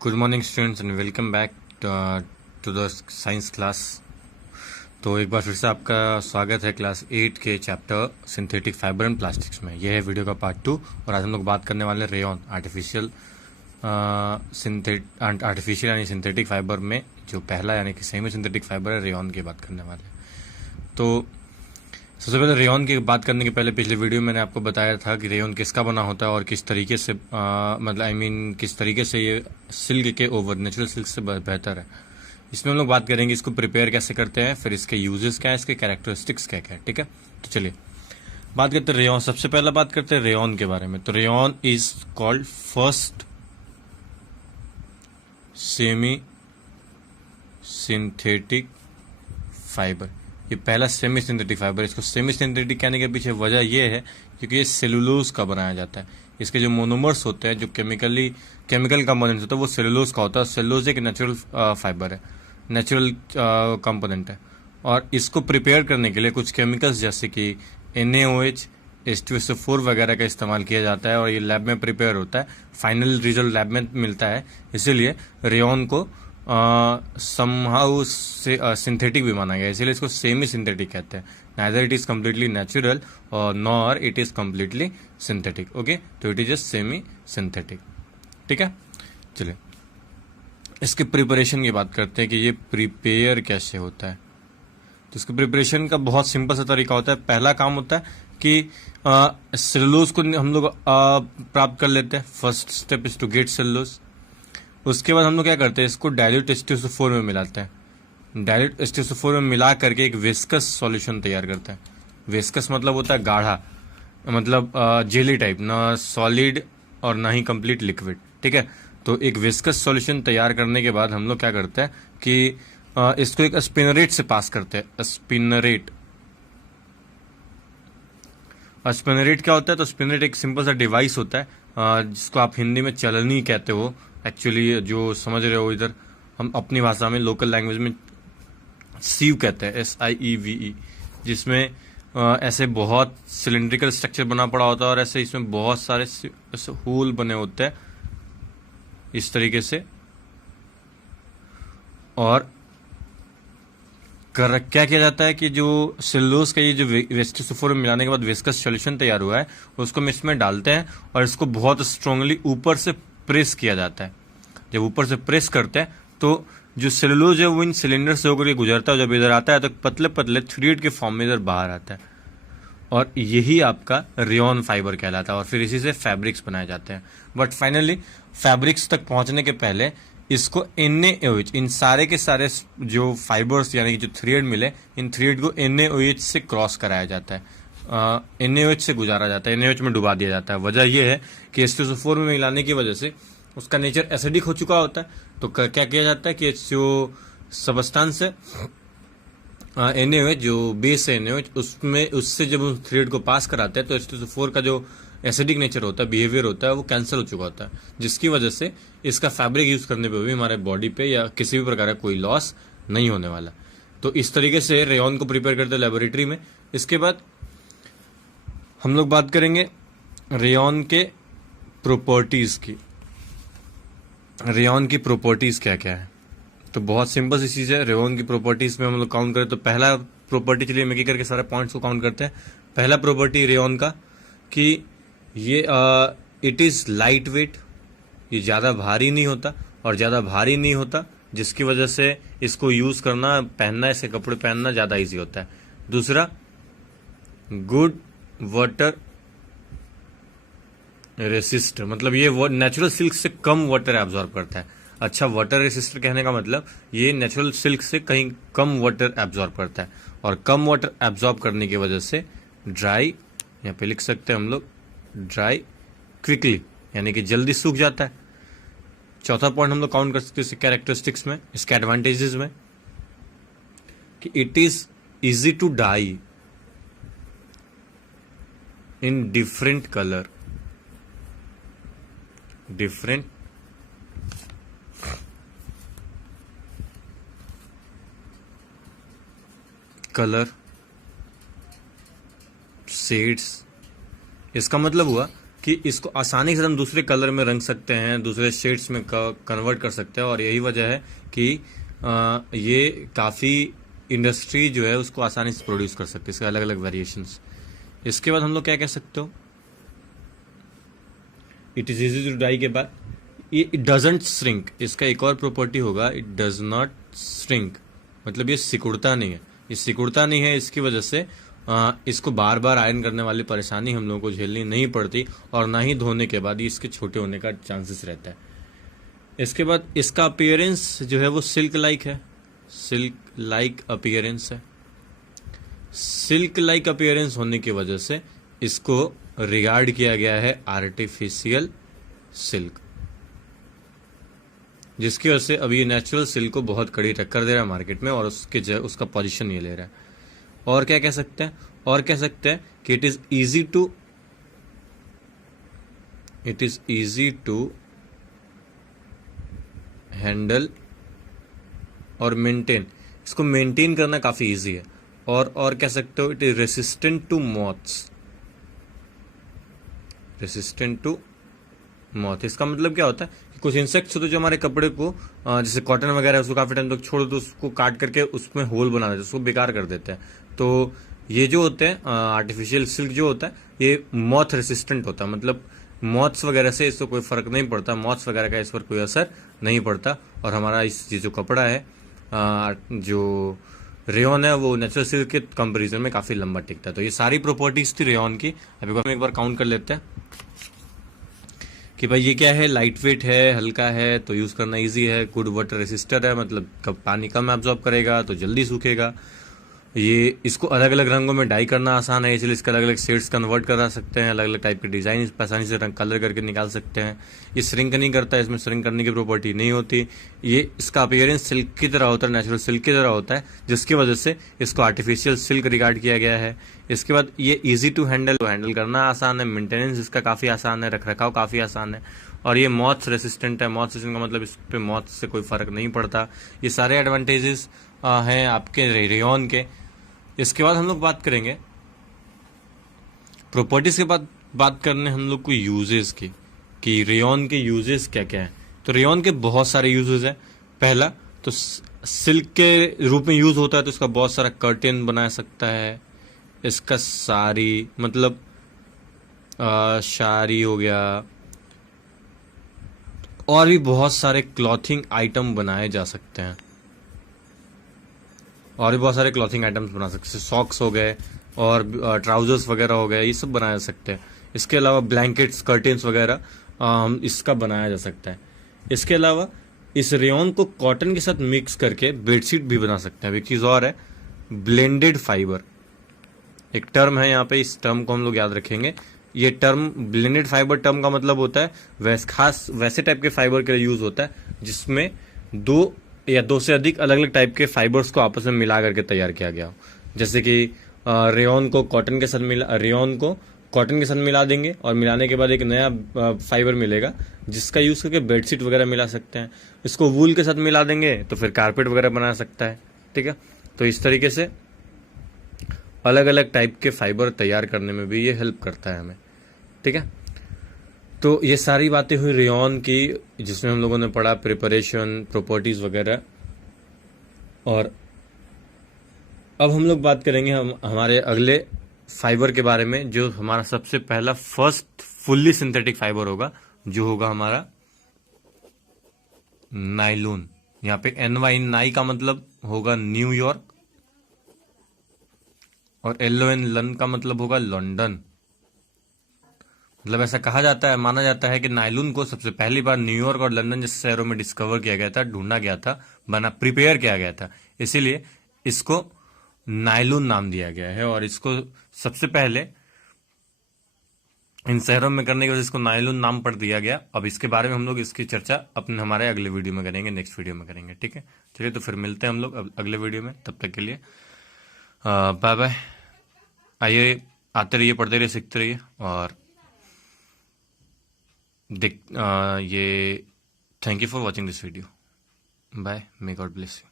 Good morning students and welcome back to the science class. तो एक बार फिर से आपका स्वागत है क्लास 8 के chapter synthetic fibre and plastics में। यह है वीडियो का पार्ट 2 और आज हम लोग बात करने वाले हैं रेयॉन आर्टिफिशियल यानी सिंथेटिक फाइबर में जो पहला यानी कि सेमी सिंथेटिक फाइबर है, रेयॉन की बात करने वाले हैं। तो सबसे पहले रेयॉन की बात करने के पहले पिछले वीडियो में मैंने आपको बताया था कि रेयॉन किसका बना होता है और किस तरीके से किस तरीके से ये सिल्क के ओवर नेचुरल सिल्क से बेहतर है। इसमें हम लोग बात करेंगे इसको प्रिपेयर कैसे करते हैं, फिर इसके यूजेस क्या है, इसके कैरेक्टरिस्टिक्स क्या क्या है। ठीक है, तो चलिए बात करते हैं रेयॉन। सबसे पहला बात करते हैं रेयॉन के बारे में। तो rayon is called first semi synthetic fibre. ये पहला सेमी सिंथेटिक फाइबर। इसको सेमी सिंथेटिक कहने के पीछे वजह यह है क्योंकि ये सेलुलोज का बनाया जाता है। इसके जो मोनोमर्स होते हैं, जो केमिकल कंपोनेंट्स होता है, वो सेलुलोज का होता है। सेलुलोज एक नेचुरल फाइबर है, नेचुरल कंपोनेंट है। और इसको प्रिपेयर करने के लिए कुछ केमिकल्स जैसे कि NaOH, H2SO4 वगैरह का इस्तेमाल किया जाता है और ये लैब में प्रिपेयर होता है। फाइनल रिजल्ट लैब में मिलता है। इसीलिए रेयॉन को समहाउ से सिंथेटिक भी माना गया, इसीलिए इसको सेमी सिंथेटिक कहते हैं। Neither it is completely natural और nor it is completely synthetic. Okay, तो it is just semi synthetic. ठीक है, चलिए इसके प्रिपरेशन की बात करते हैं कि ये प्रिपेयर कैसे होता है। तो इसके प्रिपरेशन का बहुत सिंपल सा तरीका होता है। पहला काम होता है कि सेलुलोज को हम लोग प्राप्त कर लेते हैं। First step is to get cellulose. उसके बाद हम लोग क्या करते हैं, इसको डाइल्यूट H2SO4 में मिलाते हैं। डाइल्यूट H2SO4 में मिला करके एक विस्कस सॉल्यूशन तैयार करते हैं। विस्कस मतलब होता है गाढ़ा, मतलब जेली टाइप, ना सॉलिड और ना ही कंप्लीट लिक्विड। ठीक है, तो एक विस्कस सॉल्यूशन तैयार करने के बाद हम लोग क्या करते हैं कि इसको एक स्पिनरेट से पास करते हैं। स्पिनरेट क्या होता है? तो स्पिनरेट एक सिंपल सा डिवाइस होता है जिसको आप हिंदी में चलनी कहते हो। एक्चुअली जो समझ रहे हो इधर, हम अपनी भाषा में लोकल लैंग्वेज में सीव कहते हैं, SIEVE, जिसमें ऐसे बहुत सिलेंड्रिकल स्ट्रक्चर बना पड़ा होता है और ऐसे इसमें बहुत सारे ऐसे होल बने होते हैं इस तरीके से। और क्या किया जाता है कि जो सेलुलोज का ये जो H2SO4 में मिलाने के बाद विस्कस सॉल्यूशन तैयार हुआ है उसको हम इसमें डालते हैं और इसको बहुत स्ट्रांगली ऊपर से प्रेस किया जाता है। जब ऊपर से प्रेस करते हैं तो जो सेलुलोज है वो इन सिलेंडर से होकर के गुजरता है। जब इधर आता है तो पतले पतले थ्रेड के फॉर्म में इधर बाहर आता है और यही आपका रेयॉन फाइबर कहलाता है। और फिर इसी से फैब्रिक्स बनाए जाते हैं। बट फाइनली फैब्रिक्स तक पहुंचने के पहले इसको NaOH, इन सारे के सारे जो फाइबर्स यानी कि जो थ्रेड मिले, इन थ्रेड को NaOH से क्रॉस कराया जाता है, NaOH से गुजारा जाता है, NaOH में डुबा दिया जाता है। वजह यह है कि H2SO4 में मिलाने की वजह से उसका नेचर एसिडिक हो चुका होता है। तो क्या किया जाता है कि जो सबस्टेंस है NaOH, जो बेस है NaOH, उससे जब उस थ्रेड को पास कराते हैं तो H2SO4 का जो एसिडिक नेचर होता है, बिहेवियर होता है, वो कैंसिल हो चुका होता है, जिसकी वजह से इसका फैब्रिक यूज करने पे भी हमारे बॉडी पे या किसी भी प्रकार का कोई लॉस नहीं होने वाला। तो इस तरीके से रेयॉन को प्रिपेयर करते हैं लेबोरेटरी में। इसके बाद हम लोग बात करेंगे रेयॉन के प्रॉपर्टीज की। रेयॉन की प्रॉपर्टीज क्या क्या है? तो बहुत सिंपल सी चीज है। रेयॉन की प्रॉपर्टीज में हम लोग काउंट करें तो पहला प्रॉपर्टी, चलिए मैं करके सारे पॉइंट्स को काउंट करते हैं। पहला प्रॉपर्टी रेयॉन का कि ये इट इज लाइट वेट, ये ज्यादा भारी नहीं होता और ज्यादा भारी नहीं होता, जिसकी वजह से इसको यूज करना, पहनना, इसके कपड़े पहनना ज्यादा इजी होता है। दूसरा, गुड वाटर रेसिस्टर, मतलब ये नेचुरल सिल्क से कम वाटर एब्जॉर्ब करता है। अच्छा, वाटर रेसिस्टर कहने का मतलब ये नेचुरल सिल्क से कहीं कम वाटर एब्जॉर्ब करता है और कम वाटर एब्जॉर्ब करने की वजह से ड्राई, यहाँ पे लिख सकते हैं हम लोग, ड्राई क्विकली, यानी कि जल्दी सूख जाता है। चौथा पॉइंट हम लोग काउंट कर सकते हैं कैरेक्टरिस्टिक्स में, इसके एडवांटेजेस में, कि it is easy to dye in different colour, different colour shades. इसका मतलब हुआ कि इसको आसानी से हम दूसरे कलर में रंग सकते हैं, दूसरे शेड्स में कन्वर्ट कर सकते हैं, और यही वजह है कि ये काफ़ी इंडस्ट्री जो है उसको आसानी से प्रोड्यूस कर सकते हैं, इसके अलग अलग वेरिएशंस। इसके बाद हम लोग क्या कह सकते हो, it is easy to dye के बाद ये इट डजेंट श्रिंक। इसका एक और प्रॉपर्टी होगा, इट डज नॉट श्रिंक, मतलब ये सिकुड़ता नहीं है। ये सिकुड़ता नहीं है, इसकी वजह से इसको बार बार आयरन करने वाली परेशानी हम लोगों को झेलनी नहीं पड़ती, और ना ही धोने के बाद ही इसके छोटे होने का चांसेस रहता है। इसके बाद इसका अपीयरेंस जो है वो सिल्क लाइक है, सिल्क लाइक अपीयरेंस है। सिल्क लाइक अपीयरेंस होने की वजह से इसको रिगार्ड किया गया है आर्टिफिशियल सिल्क, जिसकी वजह से अभी ये नेचुरल सिल्क को बहुत कड़ी टक्कर दे रहा है मार्केट में, और उसका पोजीशन ये ले रहा है। और क्या कह सकते हैं, और कह सकते हैं कि it is easy to handle और मेंटेन। इसको मेंटेन करना काफी इजी है। और कह सकते हो it is resistant to moths, resistant to moth. इसका मतलब क्या होता है कि कुछ इंसेक्ट्स होते हैं जो हमारे कपड़े को, जैसे कॉटन वगैरह है, उसको काफी टाइम तक छोड़ दो तो उसको काट करके उसमें होल बना देते हैं, उसको बेकार कर देते हैं। तो ये जो होते हैं आर्टिफिशियल सिल्क जो होता है ये मॉथ रेसिस्टेंट होता है, मतलब मॉथ्स वगैरह से इसको कोई फर्क नहीं पड़ता, मॉथ्स वगैरह का इस पर कोई असर नहीं पड़ता। और हमारा ये जो कपड़ा है जो रेयन है वो नेचुरल सिल्क के कंपेरिजन में काफी लंबा टिकता है। तो ये सारी प्रॉपर्टीज थी रेयन की। अभी हम एक बार काउंट कर लेते हैं कि भाई ये क्या है, लाइट वेट है, हल्का है तो यूज करना इजी है, गुड वाटर रेसिस्टर है, मतलब कब पानी कम एब्जॉर्ब करेगा तो जल्दी सूखेगा। ये इसको अलग अलग रंगों में डाई करना आसान है, इसलिए इसके अलग अलग शेड्स कन्वर्ट करा सकते हैं, अलग अलग टाइप के डिजाइन इस पर आसानी से रंग कलर करके निकाल सकते हैं। ये श्रिंक नहीं करता है, इसमें श्रिंक करने की प्रॉपर्टी नहीं होती। ये इसका अपीयरेंस सिल्क की तरह होता है, नेचुरल सिल्क की तरह होता है, जिसकी वजह से इसको आर्टिफिशियल सिल्क रिगार्ड किया गया है। इसके बाद ये इजी टू हैंडल करना आसान है, मेंटेनेंस इसका काफ़ी आसान है, रख रखाव काफ़ी आसान है, और ये मॉथ रेसिस्टेंट है। मॉथ रेसिस्टेंट का मतलब इस पे मॉथ से कोई फर्क नहीं पड़ता। ये सारे एडवांटेजेस हैं आपके रेयन के। इसके बाद हम लोग बात करेंगे प्रॉपर्टीज के बाद बात करने हम लोग को यूजेस की, कि रेयन के यूजेस क्या क्या हैं। तो रेयन के बहुत सारे यूजेस हैं। पहला तो सिल्क के रूप में यूज होता है, तो इसका बहुत सारा कर्टेन बना सकता है, इसका साड़ी मतलब शारी हो गया, और भी बहुत सारे क्लॉथिंग आइटम बनाए जा सकते हैं, और भी बहुत सारे क्लॉथिंग आइटम्स बना सकते हैं, सॉक्स हो गए और ट्राउजर्स वगैरह हो गए, ये सब बनाया जा सकते हैं। इसके अलावा ब्लैंकेट्स कर्टेन्स वगैरह इसका बनाया जा सकता है। इसके अलावा इस रेयन को कॉटन के साथ मिक्स करके बेडशीट भी बना सकते हैं। एक चीज़ और है, ब्लेंडेड फाइबर एक टर्म है यहाँ पे, इस टर्म को हम लोग याद रखेंगे। ये टर्म ब्लेंडेड फाइबर टर्म का मतलब होता है खास वैसे टाइप के फाइबर के लिए यूज होता है जिसमें दो या दो से अधिक अलग अलग टाइप के फाइबर्स को आपस में मिला करके तैयार किया गया हो। जैसे कि रेयन को कॉटन के साथ मिला देंगे, और मिलाने के बाद एक नया फाइबर मिलेगा जिसका यूज करके बेडशीट वगैरह मिला सकते हैं। इसको वूल के साथ मिला देंगे तो फिर कारपेट वगैरह बना सकता है। ठीक है, तो इस तरीके से अलग अलग टाइप के फाइबर तैयार करने में भी ये हेल्प करता है हमें। ठीक है, तो ये सारी बातें हुई रेयन की, जिसमें हम लोगों ने पढ़ा प्रिपरेशन, प्रॉपर्टीज वगैरह। और अब हम लोग बात करेंगे हमारे अगले फाइबर के बारे में, जो हमारा सबसे पहला फर्स्ट फुल्ली सिंथेटिक फाइबर होगा, जो होगा हमारा नाइलॉन। यहाँ पे NY नाई का मतलब होगा न्यूयॉर्क, और LON लन का मतलब होगा लंदन। मतलब ऐसा कहा जाता है, माना जाता है कि नायलॉन को सबसे पहली बार न्यूयॉर्क और लंदन जैसे शहरों में डिस्कवर किया गया था, ढूंढा गया था, प्रिपेयर किया गया था, इसीलिए इसको नायलॉन नाम दिया गया है। और इसको सबसे पहले इन शहरों में करने की वजह से इसको नायलॉन नाम पड़ दिया गया। अब इसके बारे में हम लोग इसकी चर्चा हमारे अगले वीडियो में करेंगे, नेक्स्ट वीडियो में करेंगे। ठीक है, चलिए तो फिर मिलते हैं हम लोग अगले वीडियो में। तब तक के लिए बाय बाय। आइए, आते रहिए, पढ़ते रहिए, सीखते रहिए, और ये thank you for watching this video. Bye, may God bless you.